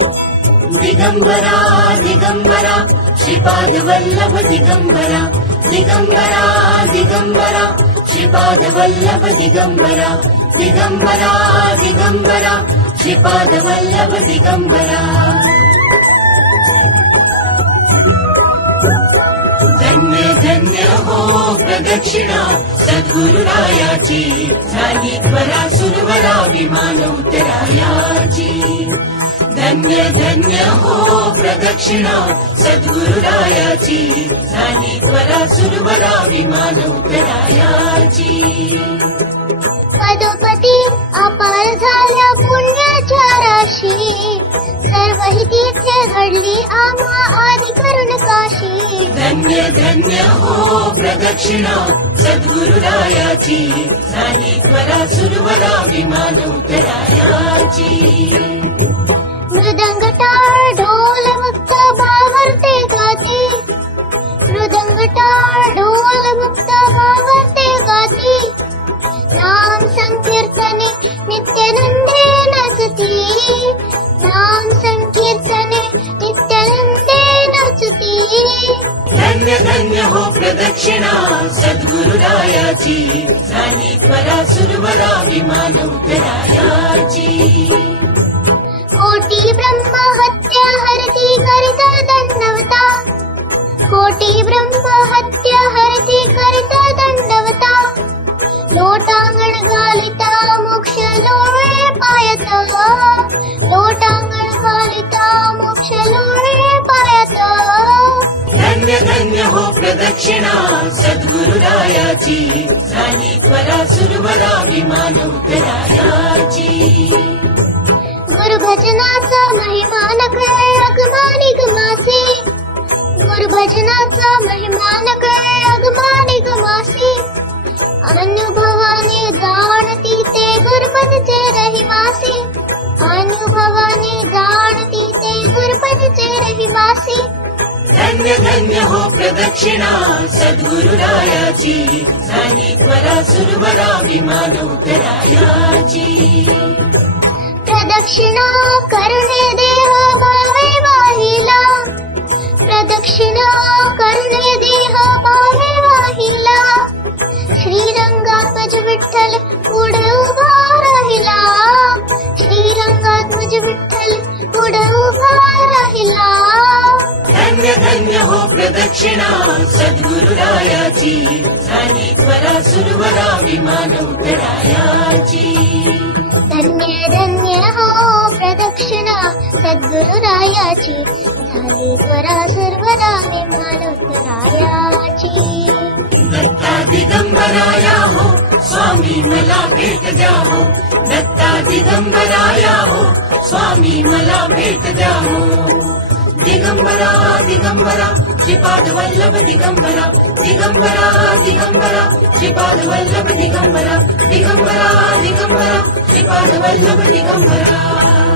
दिगंबरा दिगंबरा श्रीपाद वल्लभ दिगंबरा दिगंबरा दिगंबरा श्रीपाद वल्लभ दिगंबरा दिगंबरा दिगंबरा श्रीपाद वल्लभ दिगंबरा धन्य धन्य हो प्रदक्षिणा सद्गुरुरायाची झाली त्वरा सुरवरा विमान उतरायाची धन्य धन्य हो प्रदक्षिणा सद्गुरुरायाची झाली त्वरा सुरवरा विमान उतरायाची पदोपदी अपार झाल्या पुण्याच्या राशी सर्व ही तिथे घडली आम्हा आदि करुण काशी धन्य धन्य हो प्रदक्षिणा सद्गुरुरायाची झाली त्वरा सुरवरा विमान उतरायाची मृदंग टाळ ढोल मुक्त भावरते गाती मृदंग टाळ ढोल मुक्त भावरते गाती नाम संकीर्तने नित्यानंदे नाचती नाम संकीर्तने नित्यानंदे नाचती धन्य धन्य हो प्रदक्षिणा सद्गुरुरायाची झाली त्वरा सुरवरा विमान उतरायाची कोटी ब्रह्म हत्या हरती करिता दंडवता कोटी ब्रह्म हत्या हरती करिता दंडवता लोटांगण घालिता मोक्ष लोळे पायत लोटांगण घालिता मोक्ष लोळे पायत धन्य धन्य हो प्रदक्षिणा सद्गुरुरायाची झाली त्वरा सुरवरा विमान उतरायाची गुरुभजनाचा महिमान कळे अगमानी गमासी गुरुभजनाचा महिमान कळे अगमानी गमासी अनुभवाने जाणती ते गुरुपदचे रहिवासी अनुभवाने जाणती ते गुरुपदचे रहिवासी धन्य धन्य हो प्रदक्षिणा सद्गुरुरायाची झाली त्वरा सुरवरा विमान उतरायाची प्रदक्षिणा करणे देह भावे वाहिला प्रदक्षिणा करणे देह भावे वाहिला श्रीरंगात्मज विठ्ठल पुढे उभा राहिला श्रीरंगात्मज विठ्ठल पुढे उभा राहिला धन्य धन्य हो प्रदक्षिणा सद्गुरुरायाची झाली त्वरा सुरवरा विमान उतरायाची धन्य धन्य हो प्रदक्षिणा सद्गुरुरायाची झाली त्वरा सर्वदा विमान उतरायाची दत्ता दिगंबराया हो स्वामी मला भेट द्या हो दत्ता दिगंबराया हो स्वामी मला भेट द्या हो दिगंबरा दिगंबरा श्रीपाद वल्लभ दिगंबरा दिगंबरा दिगंबरा श्रीपाद वल्लभ दिगंबरा दिगंबरा दिगंबरा श्रीपाद वल्लभ दिगंबरा